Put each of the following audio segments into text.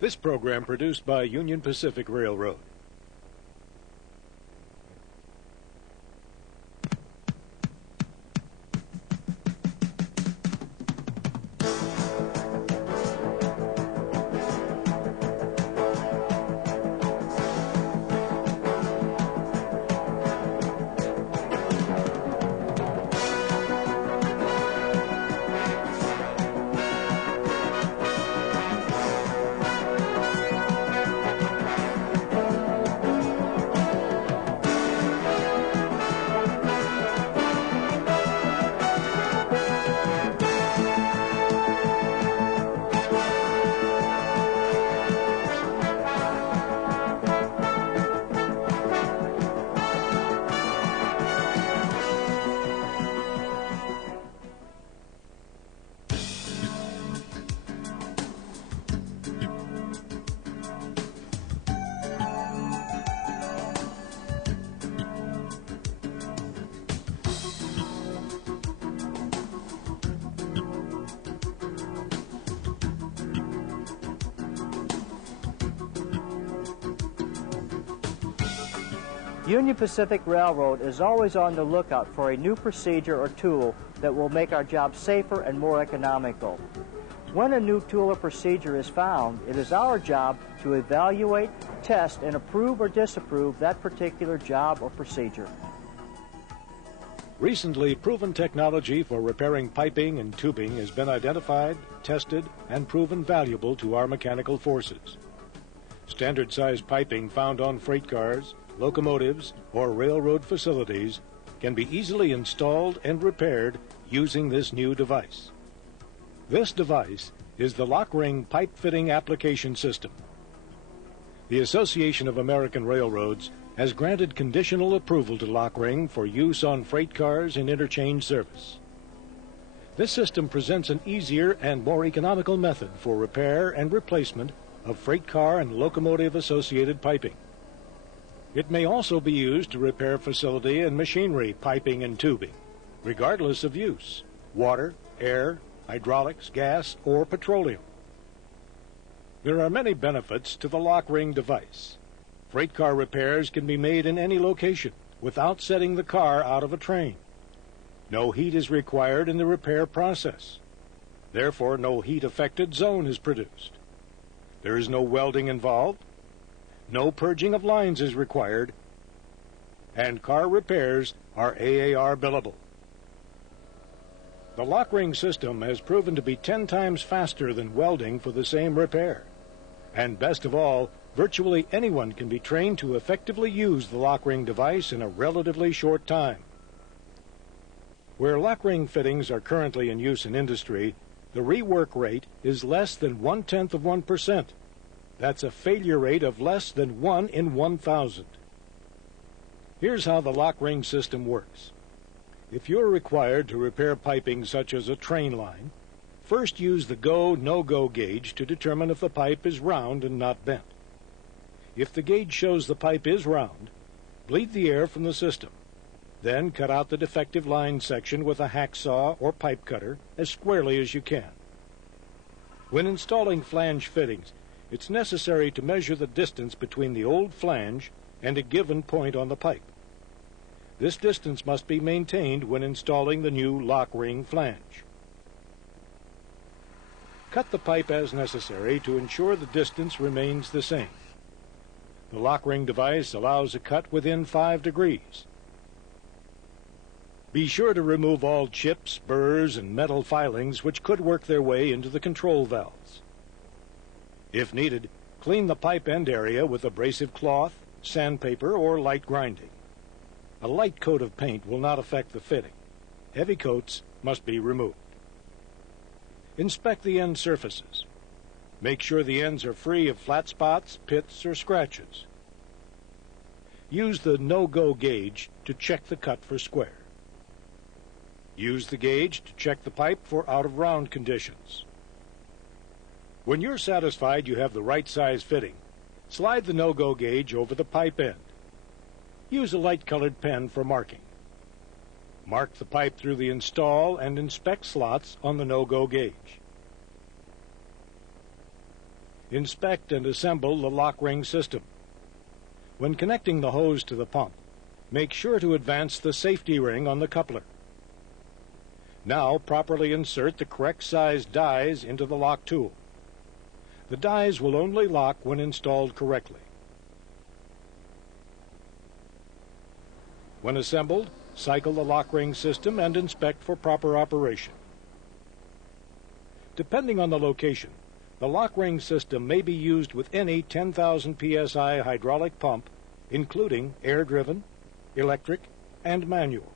This program produced by Union Pacific Railroad. Union Pacific Railroad is always on the lookout for a new procedure or tool that will make our job safer and more economical. When a new tool or procedure is found, it is our job to evaluate, test, and approve or disapprove that particular job or procedure. Recently, proven technology for repairing piping and tubing has been identified, tested, and proven valuable to our mechanical forces. Standard-sized piping found on freight cars, locomotives, or railroad facilities can be easily installed and repaired using this new device. This device is the Lokring Pipe Fitting Application System. The Association of American Railroads has granted conditional approval to Lokring for use on freight cars in interchange service. This system presents an easier and more economical method for repair and replacement of freight car and locomotive associated piping. It may also be used to repair facility and machinery piping and tubing, regardless of use: water, air, hydraulics, gas, or petroleum. There are many benefits to the Lokring device. Freight car repairs can be made in any location without setting the car out of a train. No heat is required in the repair process. Therefore, no heat-affected zone is produced. There is no welding involved. No purging of lines is required, and car repairs are AAR billable. The Lokring system has proven to be 10 times faster than welding for the same repair. And best of all, virtually anyone can be trained to effectively use the Lokring device in a relatively short time. Where Lokring fittings are currently in use in industry, the rework rate is less than 0.1%. That's a failure rate of less than 1 in 1,000. Here's how the Lokring system works. If you're required to repair piping such as a train line, first use the go, no-go gauge to determine if the pipe is round and not bent. If the gauge shows the pipe is round, bleed the air from the system. Then cut out the defective line section with a hacksaw or pipe cutter as squarely as you can. When installing flange fittings, it's necessary to measure the distance between the old flange and a given point on the pipe. This distance must be maintained when installing the new Lokring flange. Cut the pipe as necessary to ensure the distance remains the same. The Lokring device allows a cut within 5 degrees. Be sure to remove all chips, burrs, and metal filings which could work their way into the control valves. If needed, clean the pipe end area with abrasive cloth, sandpaper, or light grinding. A light coat of paint will not affect the fitting. Heavy coats must be removed. Inspect the end surfaces. Make sure the ends are free of flat spots, pits, or scratches. Use the no-go gauge to check the cut for square. Use the gauge to check the pipe for out-of-round conditions. When you're satisfied you have the right size fitting, slide the no-go gauge over the pipe end. Use a light-colored pen for marking. Mark the pipe through the install and inspect slots on the no-go gauge. Inspect and assemble the Lokring system. When connecting the hose to the pump, make sure to advance the safety ring on the coupler. Now properly insert the correct size dies into the lock tool. The dies will only lock when installed correctly. When assembled, cycle the Lokring system and inspect for proper operation. Depending on the location, the Lokring system may be used with any 10,000 psi hydraulic pump, including air-driven, electric, and manual.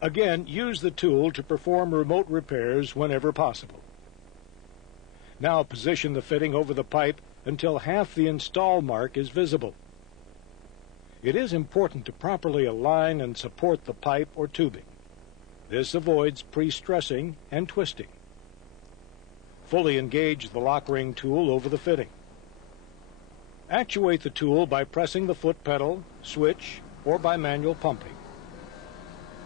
Again, use the tool to perform remote repairs whenever possible. Now position the fitting over the pipe until half the install mark is visible. It is important to properly align and support the pipe or tubing. This avoids pre-stressing and twisting. Fully engage the Lokring tool over the fitting. Actuate the tool by pressing the foot pedal, switch, or by manual pumping.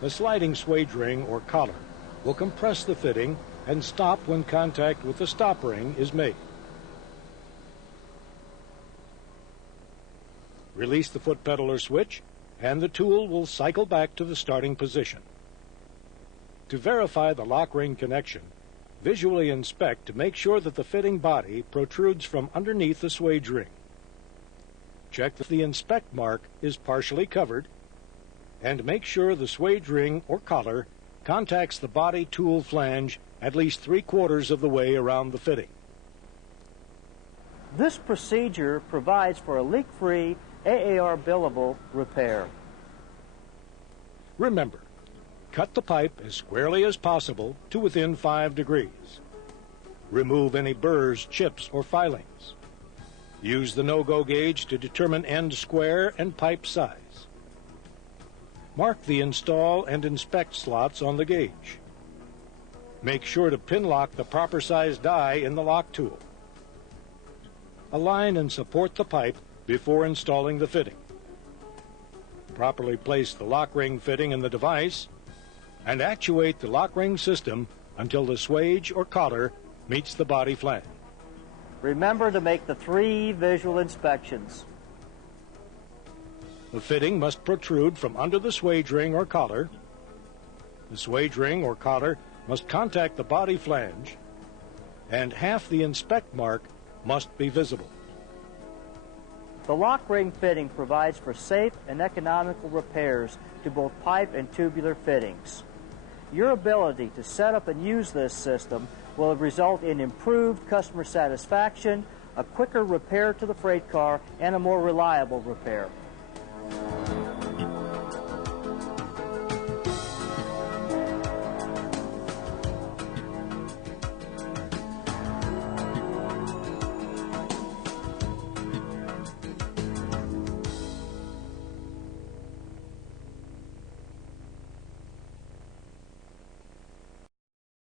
The sliding swage ring or collar will compress the fitting and stop when contact with the stop ring is made. Release the foot pedal or switch, and the tool will cycle back to the starting position. To verify the Lokring connection, visually inspect to make sure that the fitting body protrudes from underneath the swage ring. Check that the inspect mark is partially covered, and make sure the swage ring or collar contacts the body tool flange at least 3/4 of the way around the fitting. This procedure provides for a leak-free, AAR billable repair. Remember, cut the pipe as squarely as possible to within 5 degrees. Remove any burrs, chips, or filings. Use the no-go gauge to determine end square and pipe size. Mark the install and inspect slots on the gauge. Make sure to pin lock the proper size die in the lock tool. Align and support the pipe before installing the fitting. Properly place the Lokring fitting in the device and actuate the Lokring system until the swage or collar meets the body flange. Remember to make the 3 visual inspections. The fitting must protrude from under the swage ring or collar. The swage ring or collar must contact the body flange, and half the inspect mark must be visible. The Lokring fitting provides for safe and economical repairs to both pipe and tubular fittings. Your ability to set up and use this system will result in improved customer satisfaction, a quicker repair to the freight car, and a more reliable repair.